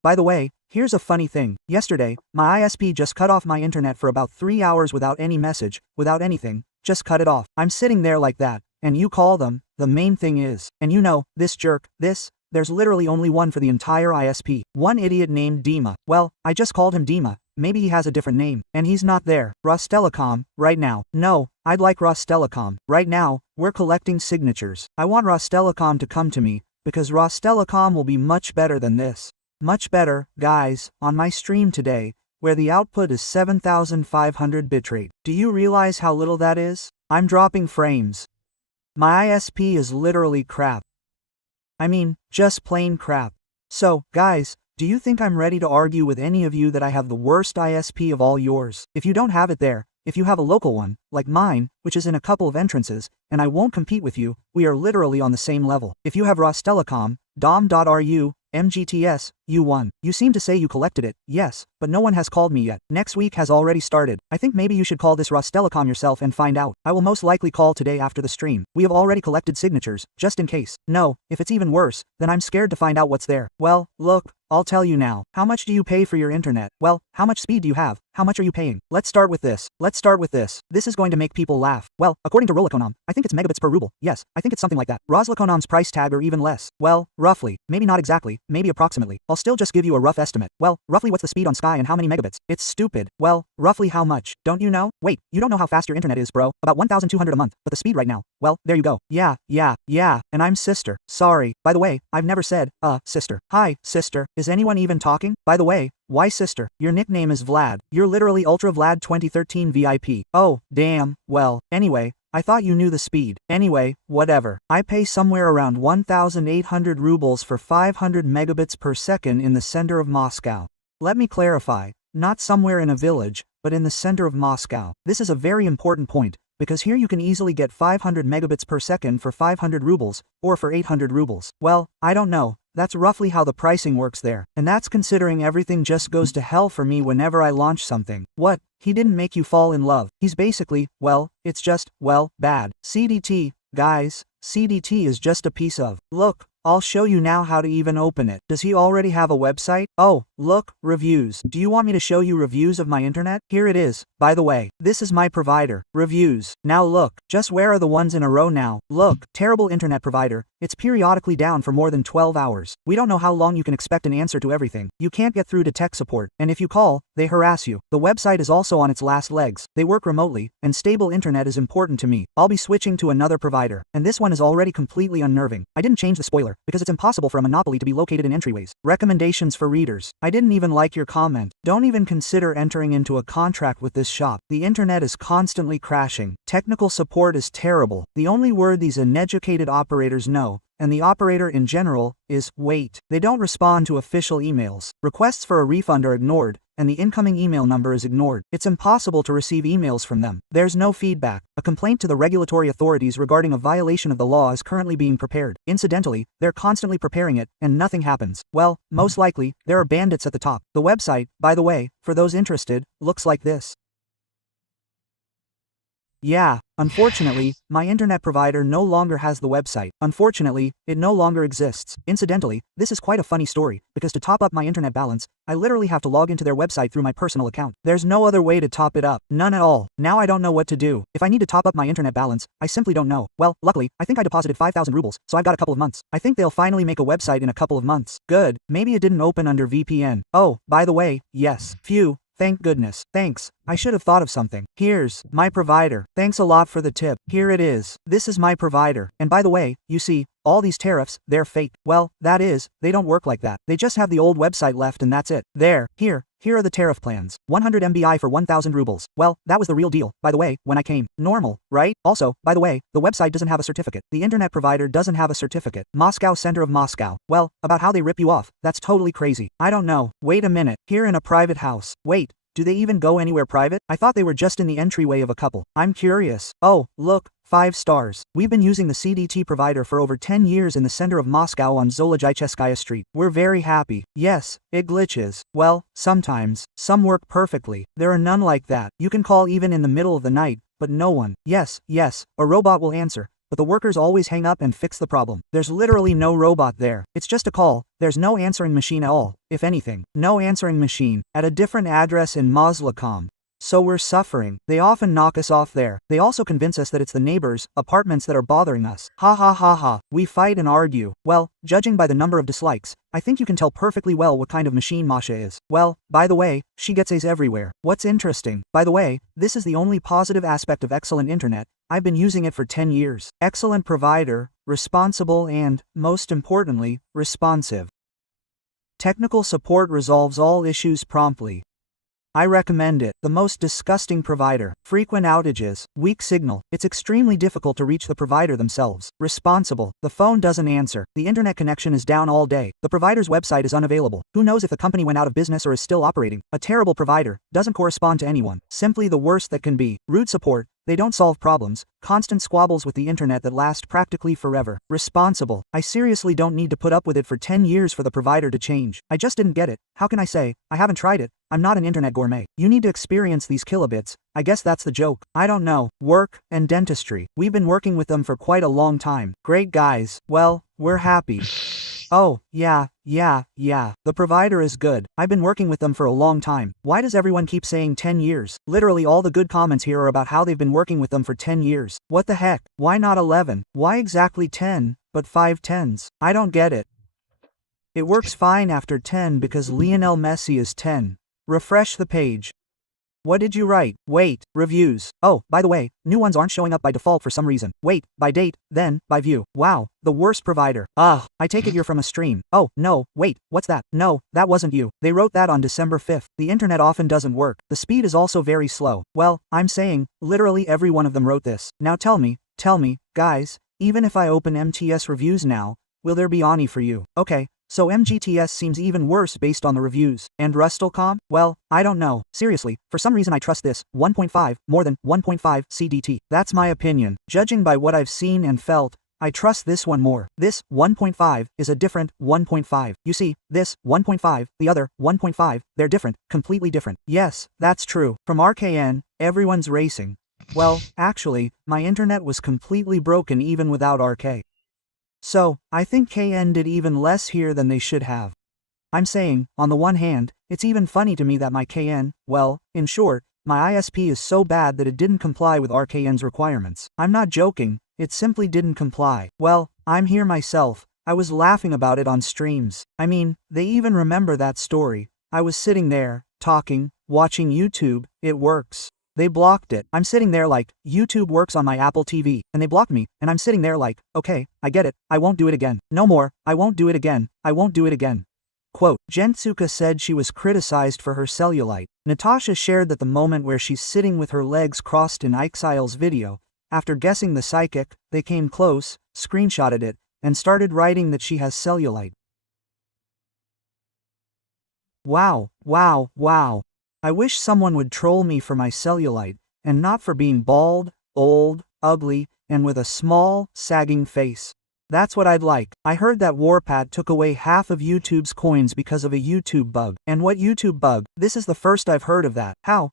By the way, here's a funny thing. Yesterday, my ISP just cut off my internet for about 3 hours without any message, without anything, just cut it off. I'm sitting there like that, and you call them. The main thing is, and you know, this jerk, there's literally only one for the entire ISP. One idiot named Dima. Well, I just called him Dima. Maybe he has a different name. And he's not there. Rostelecom, right now. No, I'd like Rostelecom. Right now, we're collecting signatures. I want Rostelecom to come to me, because Rostelecom will be much better than this. Much better, guys, on my stream today, where the output is 7500 bitrate. Do you realize how little that is? I'm dropping frames. My ISP is literally crap. I mean, just plain crap. So, guys, do you think I'm ready to argue with any of you that I have the worst ISP of all yours? If you don't have it there, if you have a local one, like mine, which is in a couple of entrances, and I won't compete with you, we are literally on the same level. If you have Rostelecom, dom.ru, MGTS, U1. You seem to say you collected it, yes, but no one has called me yet. Next week has already started. I think maybe you should call this Rostelecom yourself and find out. I will most likely call today after the stream. We have already collected signatures, just in case. No, if it's even worse, then I'm scared to find out what's there. Well, look, I'll tell you now. How much do you pay for your internet? Well, how much speed do you have? How much are you paying? Let's start with this. This is going to make people laugh. Well, according to Roleconom, I think it's megabits per ruble. Yes, I think it's something like that. Rosleconom's price tag or even less. Well, roughly. Maybe not exactly, maybe approximately. I'll still just give you a rough estimate. Well, roughly what's the speed on Sky and how many megabits? It's stupid. Well, roughly how much? Don't you know? Wait, you don't know how fast your internet is, bro. About 1,200 a month, but the speed right now. Well, there you go. Yeah, and I'm sister. Sorry. By the way, I've never said, sister. Hi, sister. Is anyone even talking? By the way, why sister? Your nickname is Vlad. You're literally Ultra Vlad 2013 VIP. Oh, damn. Well, anyway, I thought you knew the speed. Anyway, whatever. I pay somewhere around 1,800 rubles for 500 megabits per second in the center of Moscow. Let me clarify, not somewhere in a village, but in the center of Moscow. This is a very important point, because here you can easily get 500 megabits per second for 500 rubles, or for 800 rubles. Well, I don't know. That's roughly how the pricing works there. And that's considering everything just goes to hell for me whenever I launch something. What? He didn't make you fall in love. He's basically, well, it's just, well, bad. CDT, guys, CDT is just a piece of. Look, I'll show you now how to even open it. Does he already have a website? Oh, look, reviews. Do you want me to show you reviews of my internet? Here it is. By the way, this is my provider. Reviews. Now look, just where are the ones in a row now? Look, terrible internet provider. It's periodically down for more than 12 hours. We don't know how long you can expect an answer to everything. You can't get through to tech support, and if you call, they harass you. The website is also on its last legs. They work remotely, and stable internet is important to me. I'll be switching to another provider, and this one is already completely unnerving. I didn't change the spoiler, because it's impossible for a monopoly to be located in entryways. Recommendations for readers. I didn't even like your comment. Don't even consider entering into a contract with this shop. The internet is constantly crashing. Technical support is terrible. The only word these uneducated operators know, and the operator in general, is wait. They don't respond to official emails. Requests for a refund are ignored, and the incoming email number is ignored. It's impossible to receive emails from them. There's no feedback. A complaint to the regulatory authorities regarding a violation of the law is currently being prepared. Incidentally, they're constantly preparing it, and nothing happens. Well, most likely, there are bandits at the top. The website, by the way, for those interested, looks like this. Yeah, unfortunately, my internet provider no longer has the website. Unfortunately, it no longer exists. Incidentally, this is quite a funny story, because to top up my internet balance, I literally have to log into their website through my personal account. There's no other way to top it up. None at all. Now I don't know what to do. If I need to top up my internet balance, I simply don't know. Well, luckily, I think I deposited 5,000 rubles, so I've got a couple of months. I think they'll finally make a website in a couple of months. Good. Maybe it didn't open under VPN. Oh, by the way, yes. Phew. Thank goodness. Thanks. I should have thought of something. Here's my provider. Thanks a lot for the tip. Here it is. This is my provider. And by the way, you see, all these tariffs, they're fake. Well, that is, they don't work like that. They just have the old website left and that's it. There. Here are the tariff plans. 100 MBI for 1,000 rubles. Well, that was the real deal, by the way, when I came. Normal, right? Also, by the way, the website doesn't have a certificate. The internet provider doesn't have a certificate. Moscow center of Moscow. Well, about how they rip you off, that's totally crazy. I don't know. Wait a minute. Here in a private house. Wait. Do they even go anywhere private? I thought they were just in the entryway of a couple. I'm curious. Oh, look, 5 stars. We've been using the CDT provider for over 10 years in the center of Moscow on Zolotcheskaya Street. We're very happy. Yes, it glitches. Well, sometimes. Some work perfectly. There are none like that. You can call even in the middle of the night, but no one. Yes, a robot will answer. but the workers always hang up and fix the problem. There's literally no robot there. It's just a call. There's no answering machine at all. If anything, no answering machine at a different address in Moslacom. So we're suffering. They often knock us off there. They also convince us that it's the neighbors' apartments that are bothering us. Ha ha ha ha. We fight and argue. Well, judging by the number of dislikes, I think you can tell perfectly well what kind of machine Masha is. Well, by the way, she gets A's everywhere. What's interesting, by the way, this is the only positive aspect of excellent internet. I've been using it for 10 years. Excellent provider, responsible and, most importantly, responsive. Technical support resolves all issues promptly. I recommend it. The most disgusting provider. Frequent outages. Weak signal. It's extremely difficult to reach the provider themselves. Responsible. The phone doesn't answer. The internet connection is down all day. The provider's website is unavailable. Who knows if the company went out of business or is still operating. A terrible provider. Doesn't correspond to anyone. Simply the worst that can be. Rude support. They don't solve problems. Constant squabbles with the internet that last practically forever. Responsible. I seriously don't need to put up with it for 10 years for the provider to change. I just didn't get it. How can I say? I haven't tried it. I'm not an internet gourmet. You need to experience these kilobits. I guess that's the joke. I don't know. Work and dentistry. We've been working with them for quite a long time. Great guys. Well, we're happy. Oh, yeah. The provider is good. I've been working with them for a long time. Why does everyone keep saying 10 years? Literally all the good comments here are about how they've been working with them for 10 years. What the heck? Why not 11? Why exactly 10, but 5 10s? I don't get it. It works fine after 10 because Lionel Messi is 10. Refresh the page. What did you write? Wait, reviews. Oh, by the way, new ones aren't showing up by default for some reason. Wait, by date, then, by view. Wow, the worst provider. Ugh, I take it you're from a stream. Oh, no, wait, what's that? No, that wasn't you. They wrote that on December 5th. The internet often doesn't work. The speed is also very slow. Well, I'm saying, literally every one of them wrote this. Now tell me, guys, even if I open MTS reviews now, will there be Ani for you? Okay. So MGTS seems even worse based on the reviews. And Rustalcom? Well, I don't know. Seriously, for some reason I trust this 1.5 more than 1.5 CDT. That's my opinion. Judging by what I've seen and felt, I trust this one more. This 1.5 is a different 1.5. You see, this 1.5, the other 1.5, they're different, completely different. Yes, that's true. From RKN, everyone's racing. Well, actually, my internet was completely broken even without RK. So, I think KN did even less here than they should have. I'm saying, on the one hand, it's even funny to me that my KN, well, in short, my ISP is so bad that it didn't comply with RKN's requirements. I'm not joking, it simply didn't comply. Well, I'm here myself, I was laughing about it on streams. I mean, they even remember that story. I was sitting there, talking, watching YouTube, it works. They blocked it. I'm sitting there like, YouTube works on my Apple TV, and they blocked me, and I'm sitting there like, okay, I get it, I won't do it again. No more, I won't do it again, I won't do it again. Quote, Jentsuka said she was criticized for her cellulite. Natasha shared that the moment where she's sitting with her legs crossed in Ikexile's video, after guessing the psychic, they came close, screenshotted it, and started writing that she has cellulite. Wow. I wish someone would troll me for my cellulite, and not for being bald, old, ugly, and with a small, sagging face. That's what I'd like. I heard that Warpat took away half of YouTube's coins because of a YouTube bug. And what YouTube bug? This is the first I've heard of that. How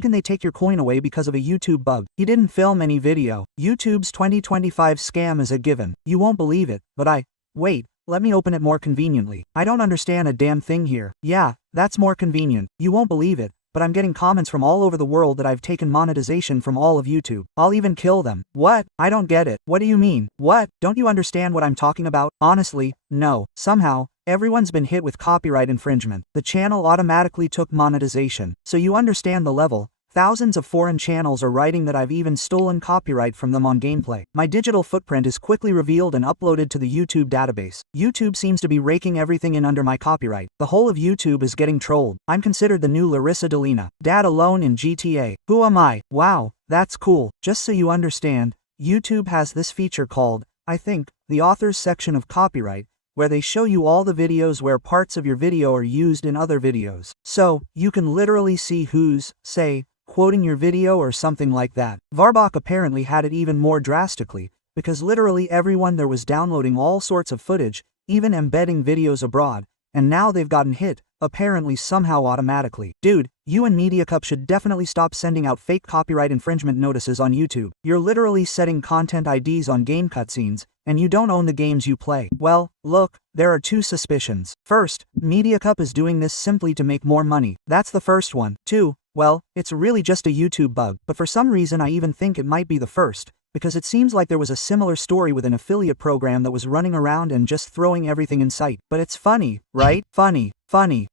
can they take your coin away because of a YouTube bug? He didn't film any video. YouTube's 2025 scam is a given. You won't believe it, but wait. Let me open it more conveniently. I don't understand a damn thing here. Yeah, that's more convenient. You won't believe it, but I'm getting comments from all over the world that I've taken monetization from all of YouTube. I'll even kill them. What? I don't get it. What do you mean? What? Don't you understand what I'm talking about? Honestly, no. Somehow, everyone's been hit with copyright infringement. The channel automatically took monetization. So you understand the level. Thousands of foreign channels are writing that I've even stolen copyright from them on gameplay. My digital footprint is quickly revealed and uploaded to the YouTube database. YouTube seems to be raking everything in under my copyright. The whole of YouTube is getting trolled. I'm considered the new Larissa Delina. Dad alone in GTA. Who am I? Wow, that's cool. Just so you understand, YouTube has this feature called, I think, the authors section of copyright, where they show you all the videos where parts of your video are used in other videos. So, you can literally see who's, say, quoting your video or something like that. Varbach apparently had it even more drastically, because literally everyone there was downloading all sorts of footage, even embedding videos abroad, and now they've gotten hit apparently somehow automatically. Dude, you and MediaCup should definitely stop sending out fake copyright infringement notices on YouTube. You're literally setting content IDs on game cutscenes, and you don't own the games you play. Well, look, there are two suspicions. First, MediaCup is doing this simply to make more money. That's the first one. Two, well, it's really just a YouTube bug, but for some reason I even think it might be the first, because it seems like there was a similar story with an affiliate program that was running around and just throwing everything in sight. But it's funny, right? Funny.